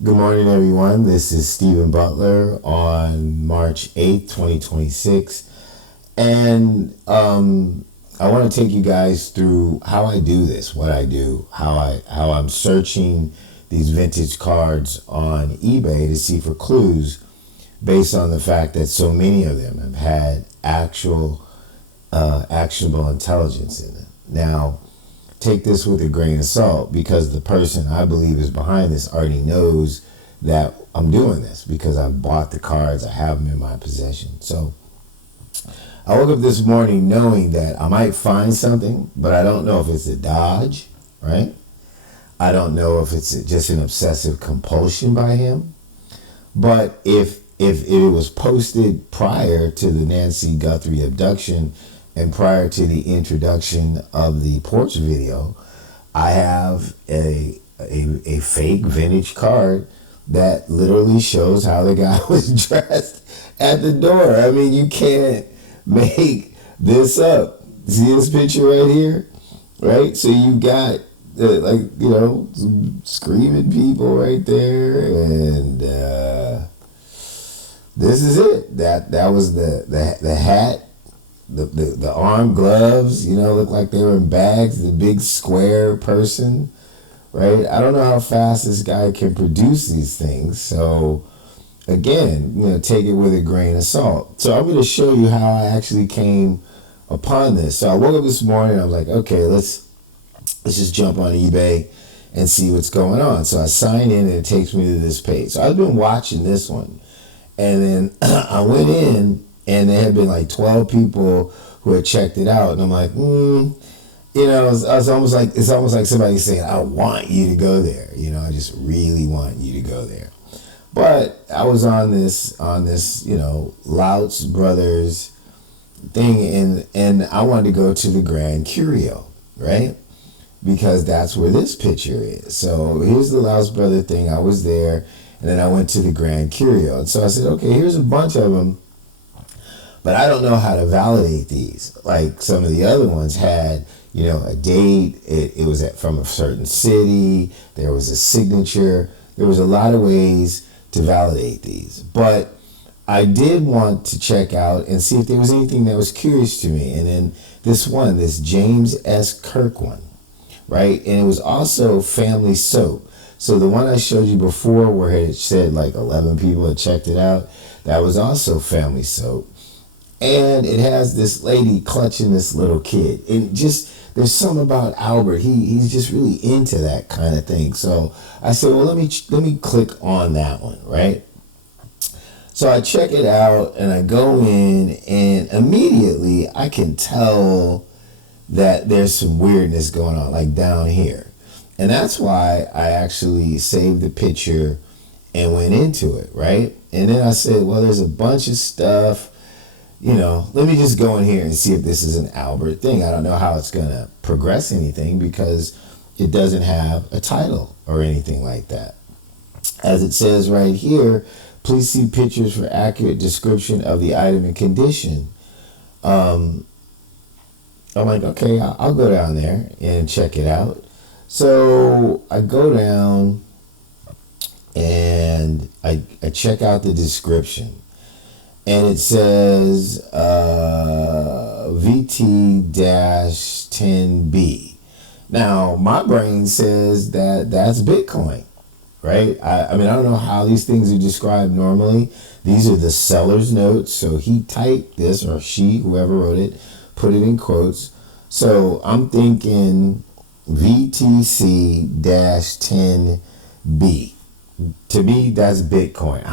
Good morning, everyone. This is Stephen Butler on March 8th, 2026. And I want to take you guys through how I do this, what I do, how I'm searching these vintage cards on eBay to see for clues based on the fact that so many of them have had actual actionable intelligence in them. Now, take this with a grain of salt because the person I believe is behind this already knows that I'm doing this because I've bought the cards, I have them in my possession. So I woke up this morning knowing that I might find something, but I don't know if it's a dodge, right? I don't know if it's just an obsessive compulsion by him. But if it was posted prior to the Nancy Gutherie abduction and prior to the introduction of the porch video, I have a fake vintage card that literally shows how the guy was dressed at the door. I mean, you can't make this up. See this picture right here? Right? So you got some screaming people right there, and this is it. That was the hat, the arm gloves, looked like they were in bags, the big square person, right? I don't know how fast this guy can produce these things. So again, take it with a grain of salt. So I'm going to show you how I actually came upon this. So I woke up this morning, I was like, okay, let's just jump on eBay and see what's going on. So I sign in and it takes me to this page. So I've been watching this one. And then I went in and there had been like 12 people who had checked it out. And I'm like, it's almost like somebody saying, I want you to go there. I just really want you to go there. But I was on this, Louts Brothers thing, and I wanted to go to the Grand Curio, right? Because that's where this picture is. So here's the Louts Brother thing. I was there, and then I went to the Grand Curio. And so I said, okay, here's a bunch of them, but I don't know how to validate these. Like some of the other ones had, a date. It was from a certain city. There was a signature. There was a lot of ways to validate these. But I did want to check out and see if there was anything that was curious to me. And then this James S. Kirk one, right? And it was also Family Soap. So the one I showed you before where it said like 11 people had checked it out, that was also Family Soap. And it has this lady clutching this little kid. And just, there's something about Albert. He's just really into that kind of thing. So I said, well, let me click on that one, right? So I check it out and I go in and immediately I can tell that there's some weirdness going on, like down here. And that's why I actually saved the picture and went into it, right? And then I said, well, there's a bunch of stuff, let me just go in here and see if this is an Albert thing. I don't know how it's going to progress anything because it doesn't have a title or anything like that. As it says right here, please see pictures for accurate description of the item and condition. I'm like, okay, I'll go down there and check it out. So I go down and I check out the description. And it says VT-10B. Now, my brain says that's Bitcoin, right? I mean, I don't know how these things are described normally. These are the seller's notes. So he typed this, or she, whoever wrote it, put it in quotes. So I'm thinking VTC-10B. To me, that's Bitcoin.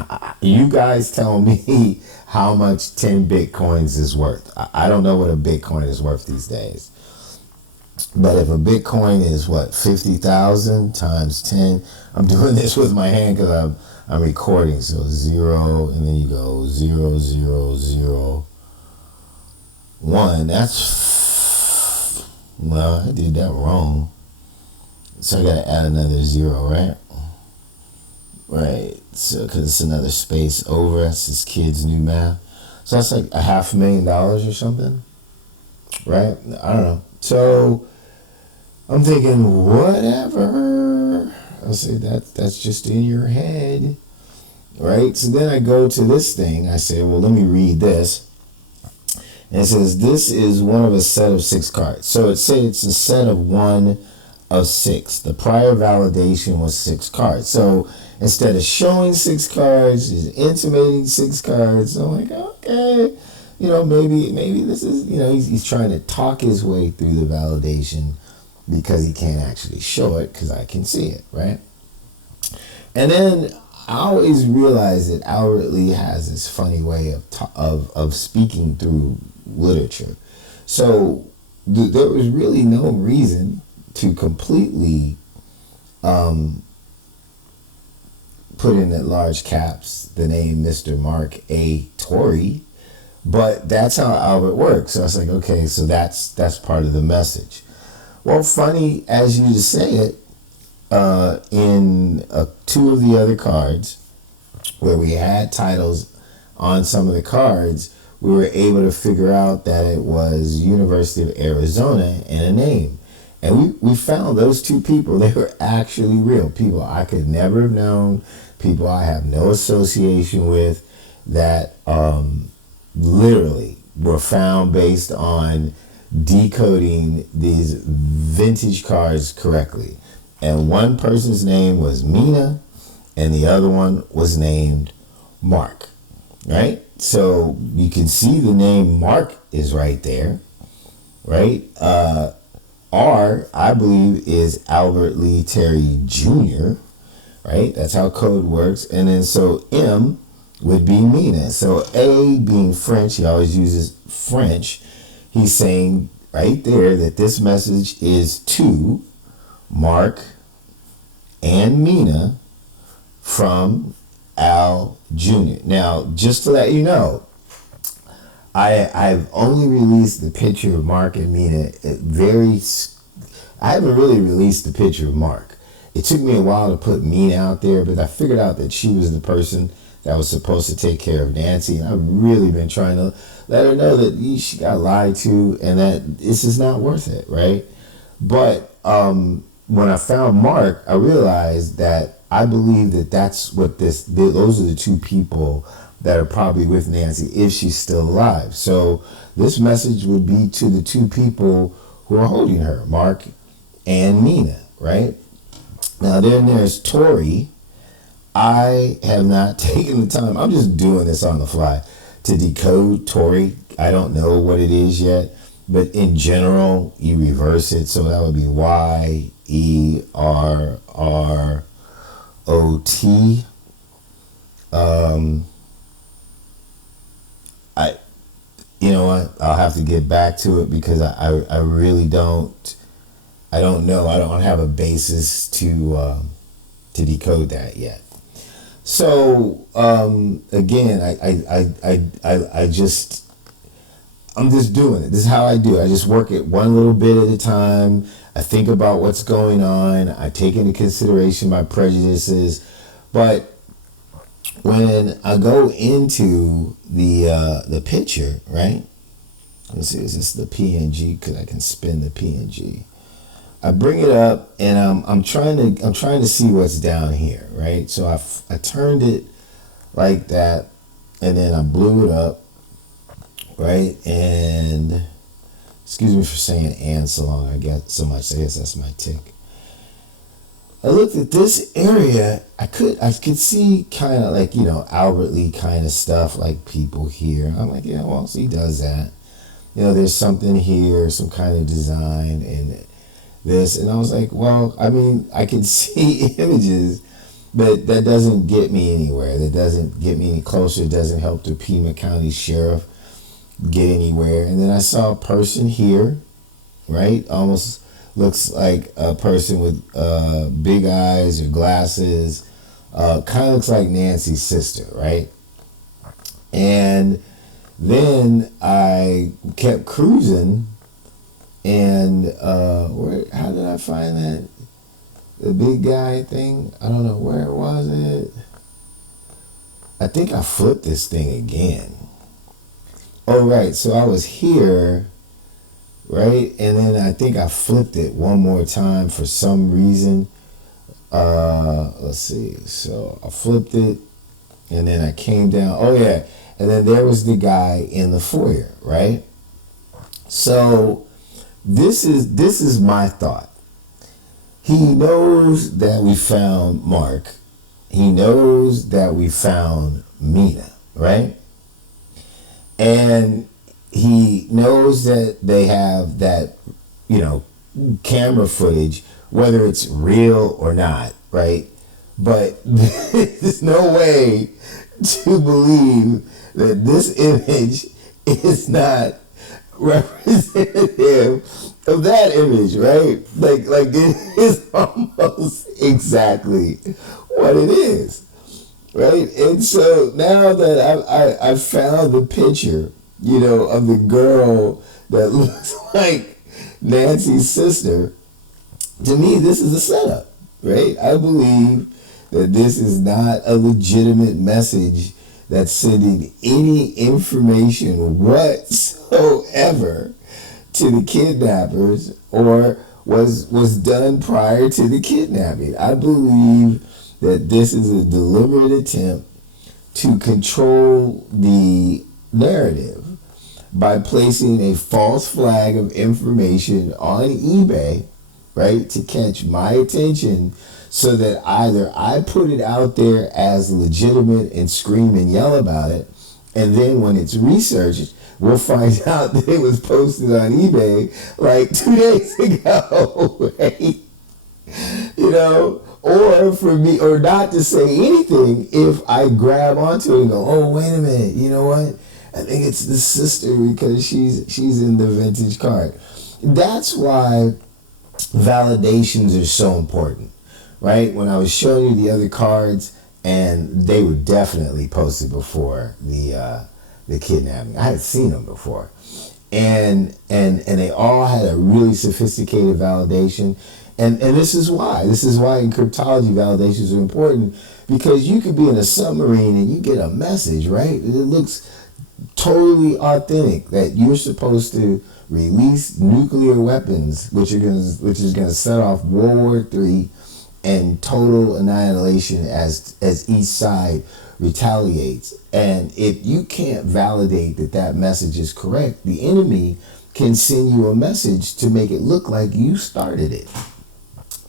You guys tell me how much 10 Bitcoins is worth. I don't know what a Bitcoin is worth these days. But if a Bitcoin is, 50,000 times 10, I'm doing this with my hand because I'm recording. So 0, and then you go 0, 0, 0, 1. Well, I did that wrong. So I got to add another 0, right? Right, so because it's another space over. That's this kid's new math. So that's like $500,000 or something, right? I don't know. So I'm thinking, whatever. I'll say that's just in your head, right? So then I go to this thing. I say, well, let me read this. And it says, this is one of a set of 6 cards. So it says it's a set of 1 of 6. The prior validation was 6 cards. So instead of showing 6 cards, he's intimating 6 cards. So I'm like, okay, maybe this is, he's trying to talk his way through the validation because he can't actually show it because I can see it, right? And then I always realize that Albert Lee has this funny way of speaking through literature. So there was really no reason to completely put in at large caps the name Mr. Mark A. Torrey, but that's how Albert works. So I was like, okay, so that's part of the message. Well, funny as you just say it, in 2 of the other cards where we had titles on some of the cards, we were able to figure out that it was University of Arizona and a name. And we found those 2 people. They were actually real people I could never have known, people I have no association with, that literally were found based on decoding these vintage cards correctly. And one person's name was Mina and the other one was named Mark, right? So you can see the name Mark is right there, right? R, I believe, is Albert Lee Terry Jr., right? That's how code works. And then so M would be Mina. So A being French, he always uses French. He's saying right there that this message is to Mark and Mina from Al Jr. Now, just to let you know, I've only released the picture of Mark and Mina I haven't really released the picture of Mark. It took me a while to put Mina out there, but I figured out that she was the person that was supposed to take care of Nancy, and I've really been trying to let her know that she got lied to and that this is not worth it, right? But when I found Mark, I realized that I believe that that's what those are the 2 people that are probably with Nancy if she's still alive. So this message would be to the 2 people who are holding her, Mark and Mina, right? Now then there's Tori. I have not taken the time, I'm just doing this on the fly, to decode Tori. I don't know what it is yet, but in general, you reverse it. So that would be YERROT. You know what? I'll have to get back to it because I really don't know. I don't have a basis to decode that yet. So again, I'm just doing it. This is how I do it. I just work it one little bit at a time. I think about what's going on. I take into consideration my prejudices. But when I go into the picture, right? Let's see, is this the PNG? Because I can spin the PNG. I bring it up and I'm trying to see what's down here, right? So I turned it like that, and then I blew it up, right? And excuse me for saying "and" so long. I get so much. I guess that's my tick. I looked at this area. I could see kind of like, Albert Lee kind of stuff, like people here. I'm like, yeah, well, so he does that. There's something here, some kind of design and this. And I was like, well, I mean, I can see images, but that doesn't get me anywhere. That doesn't get me any closer. It doesn't help the Pima County Sheriff get anywhere. And then I saw a person here, right? Almost looks like a person with big eyes or glasses. Kind of looks like Nancy's sister, right? And then I kept cruising, and how did I find that? The big guy thing? I don't know, where was it? I think I flipped this thing again. Oh, right, so I was here, right? And then I think I flipped it one more time for some reason. Let's see. So I flipped it, and then I came down. Oh yeah, and then there was the guy in the foyer, right? So this is my thought. He knows that we found Mark. He knows that we found Mina, right? And he knows that they have that, you know, camera footage, whether it's real or not, right? But there's no way to believe that this image is not representative of that image, right? Like it is almost exactly what it is, right? And so now that I found the picture, you know, of the girl that looks like Nancy's sister, to me this is a setup, right? I believe that this is not a legitimate message that's sending any information whatsoever to the kidnappers or was done prior to the kidnapping. I believe that this is a deliberate attempt to control the narrative by placing a false flag of information on eBay, right, to catch my attention so that either I put it out there as legitimate and scream and yell about it, and then when it's researched, we'll find out that it was posted on eBay like 2 days ago, right? You know, or for me, or not to say anything if I grab onto it and go, oh, wait a minute, you know what? I think it's the sister because she's in the vintage card. That's why validations are so important, right? When I was showing you the other cards, and they were definitely posted before the kidnapping. I had seen them before, and they all had a really sophisticated validation, and this is why in cryptology validations are important, because you could be in a submarine and you get a message, right? It looks totally authentic that you're supposed to release nuclear weapons, which is gonna set off World War III and total annihilation as each side retaliates. And if you can't validate that message is correct, the enemy can send you a message to make it look like you started it.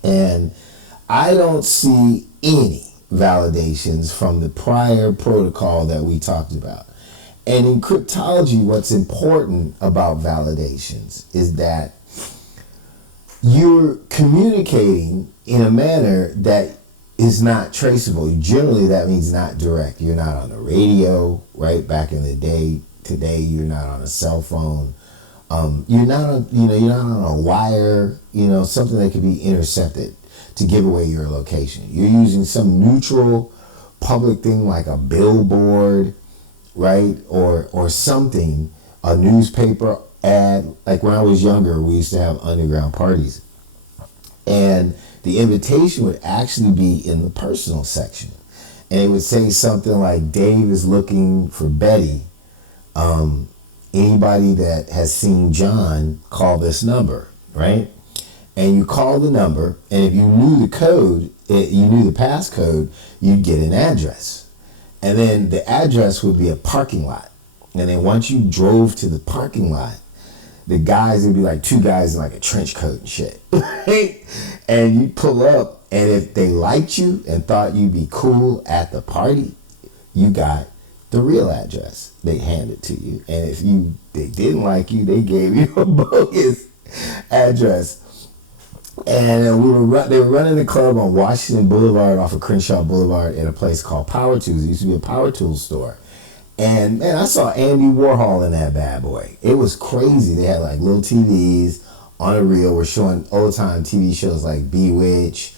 And I don't see any validations from the prior protocol that we talked about. And in cryptology, what's important about validations is that you're communicating in a manner that is not traceable. Generally, that means not direct. You're not on the radio, right? Back in the day, today you're not on a cell phone. You're not on, you're not on a wire, something that could be intercepted to give away your location. You're using some neutral public thing like a billboard, right? Or something, a newspaper ad. Like when I was younger, we used to have underground parties. And the invitation would actually be in the personal section. And it would say something like, Dave is looking for Betty. Anybody that has seen John, call this number, right? And you call the number, and if you knew the code, you knew the passcode, you'd get an address. And then the address would be a parking lot. And then once you drove to the parking lot, the guys would be like two guys in like a trench coat and shit, right? And you pull up, and if they liked you and thought you'd be cool at the party, you got the real address. They handed to you. And if they didn't like you, they gave you a bogus address. And they were running the club on Washington Boulevard off of Crenshaw Boulevard in a place called Power Tools. It used to be a Power Tools store. And man, I saw Andy Warhol in that bad boy. It was crazy. They had like little TVs on a reel. We're showing old time TV shows like Bewitched,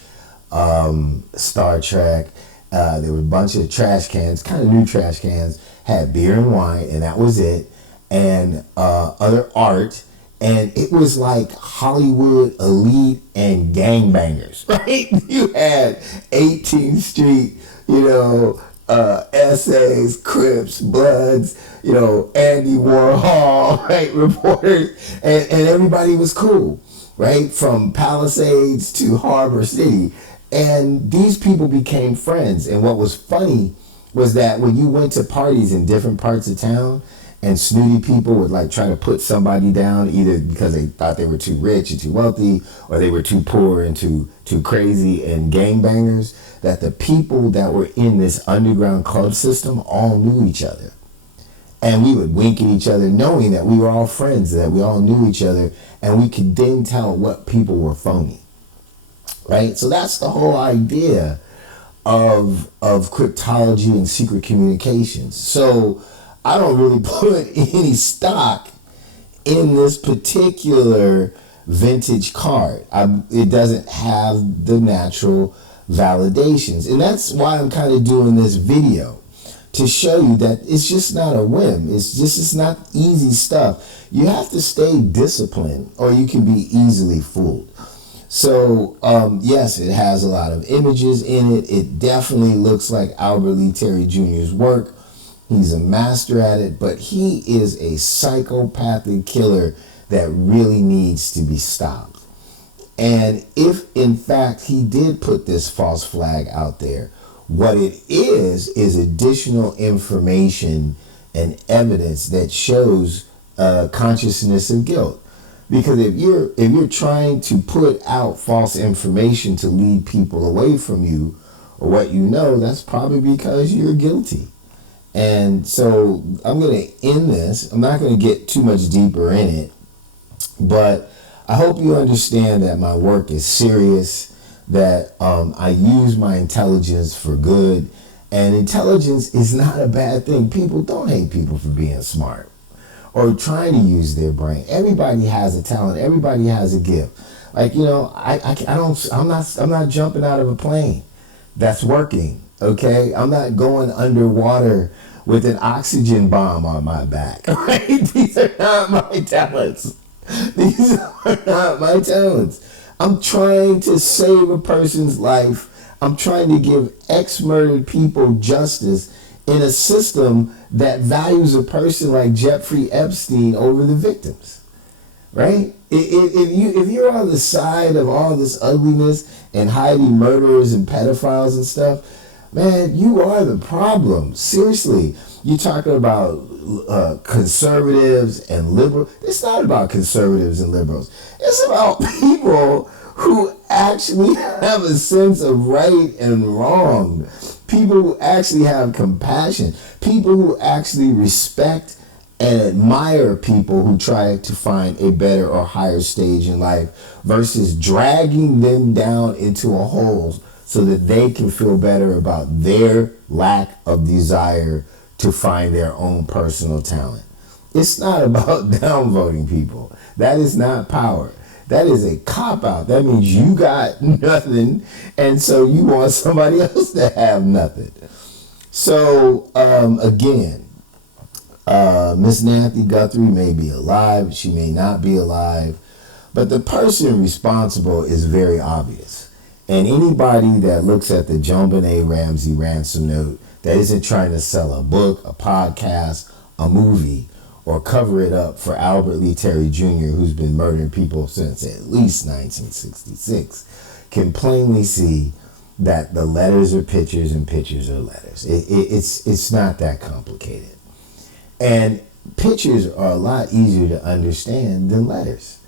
Star Trek. There were a bunch of trash cans, kind of new trash cans, had beer and wine, and that was it. And other art. And it was like Hollywood elite and gangbangers, right? You had 18th Street, essays, Crips, Bloods, Andy Warhol, right? Reporters, and everybody was cool. right? From Palisades to Harbor City. And these people became friends. And what was funny was that when you went to parties in different parts of town, and snooty people would like try to put somebody down either because they thought they were too rich and too wealthy, or they were too poor and too crazy and gangbangers, that the people that were in this underground club system all knew each other. And we would wink at each other knowing that we were all friends, that we all knew each other, and we could then tell what people were phony. Right? So that's the whole idea of cryptology and secret communications. So I don't really put any stock in this particular vintage card. It doesn't have the natural validations. And that's why I'm kind of doing this video, to show you that it's just not a whim. It's not easy stuff. You have to stay disciplined or you can be easily fooled. So, yes, it has a lot of images in it. It definitely looks like Albert Lee Terry Jr.'s work. He's a master at it, but he is a psychopathic killer that really needs to be stopped. And if, in fact, he did put this false flag out there, what it is additional information and evidence that shows consciousness of guilt. Because if you're trying to put out false information to lead people away from you or what you know, that's probably because you're guilty. And so I'm going to end this. I'm not going to get too much deeper in it, but I hope you understand that my work is serious, that I use my intelligence for good, and intelligence is not a bad thing. People don't hate people for being smart or trying to use their brain. Everybody has a talent. Everybody has a gift. Like, you know, I'm not jumping out of a plane that's working. Okay, I'm not going underwater with an oxygen bomb on my back. Right? These are not my talents. These are not my talents. I'm trying to save a person's life. I'm trying to give ex-murdered people justice in a system that values a person like Jeffrey Epstein over the victims. Right? If you're on the side of all this ugliness and hiding murderers and pedophiles and stuff, man, you are the problem. Seriously. You're talking about conservatives and liberals. It's not about conservatives and liberals. It's about people who actually have a sense of right and wrong. People who actually have compassion. People who actually respect and admire people who try to find a better or higher stage in life versus dragging them down into a hole so that they can feel better about their lack of desire to find their own personal talent. It's not about downvoting people. That is not power. That is a cop-out. That means you got nothing, and so you want somebody else to have nothing. So, again, Miss Nancy Gutherie may be alive. She may not be alive. But the person responsible is very obvious. And anybody that looks at the JonBenet Ramsey ransom note that isn't trying to sell a book, a podcast, a movie, or cover it up for Albert Lee Terry Jr., who's been murdering people since at least 1966, can plainly see that the letters are pictures and pictures are letters. It's not that complicated. And pictures are a lot easier to understand than letters.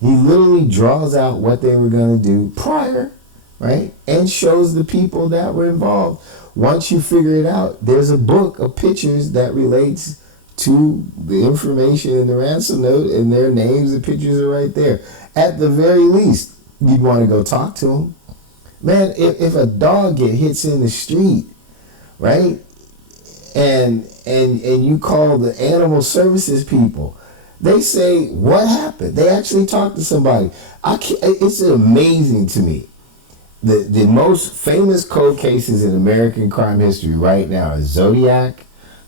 He literally draws out what they were going to do prior, right? And shows the people that were involved. Once you figure it out, there's a book of pictures that relates to the information in the ransom note, and their names and pictures are right there. At the very least, you'd want to go talk to them. Man, if a dog hits in the street, right, and you call the animal services people, they say, what happened? They actually talk to somebody. It's amazing to me. The most famous cold cases in American crime history right now are Zodiac,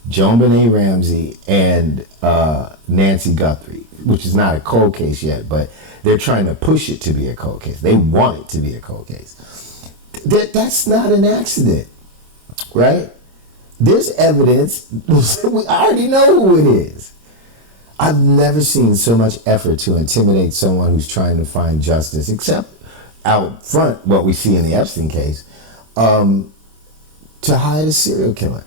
JonBenet Ramsey, and Nancy Gutherie, which is not a cold case yet, but they're trying to push it to be a cold case. They want it to be a cold case. That's not an accident, right? There's evidence. I already know who it is. I've never seen so much effort to intimidate someone who's trying to find justice, except out front, what we see in the Epstein case, to hide a serial killer.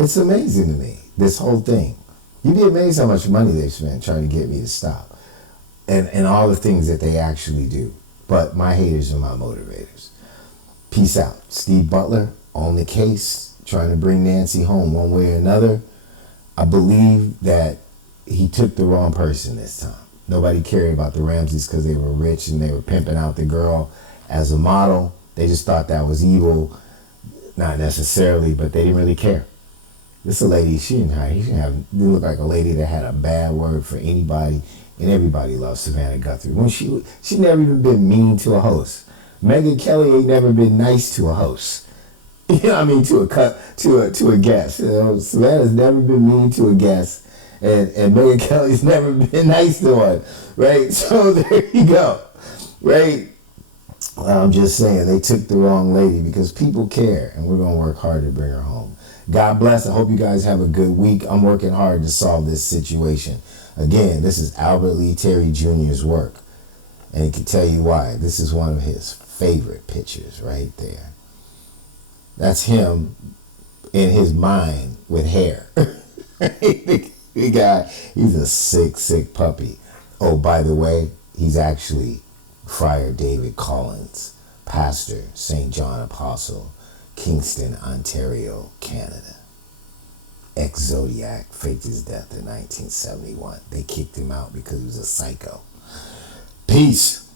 It's amazing to me, this whole thing. You'd be amazed how much money they've spent trying to get me to stop. And all the things that they actually do. But my haters are my motivators. Peace out. Steve Butler on the case, trying to bring Nancy home one way or another. I believe that he took the wrong person this time. Nobody cared about the Ramseys because they were rich and they were pimping out the girl as a model. They just thought that was evil. Not necessarily, but they didn't really care. This is a lady, she didn't look like a lady that had a bad word for anybody, and everybody loves Savannah Guthrie. When she never even been mean to a host. Megyn Kelly ain't never been nice to a host. You know what I mean? To a guest. You know, Savannah's never been mean to a guest, and Megyn Kelly's never been nice to one, right? So there you go, right? I'm just saying they took the wrong lady because people care, and we're gonna work hard to bring her home. God bless. I hope you guys have a good week. I'm working hard to solve this situation. Again, this is Albert Lee Terry Jr.'s work, and he can tell you why. This is one of his favorite pictures right there. That's him in his mind with hair. The guy, he's a sick puppy. Oh, by the way, he's actually Friar David Collins, pastor, St. John Apostle, Kingston, Ontario, Canada. Ex-Zodiac faked his death in 1971. They kicked him out because he was a psycho. Peace.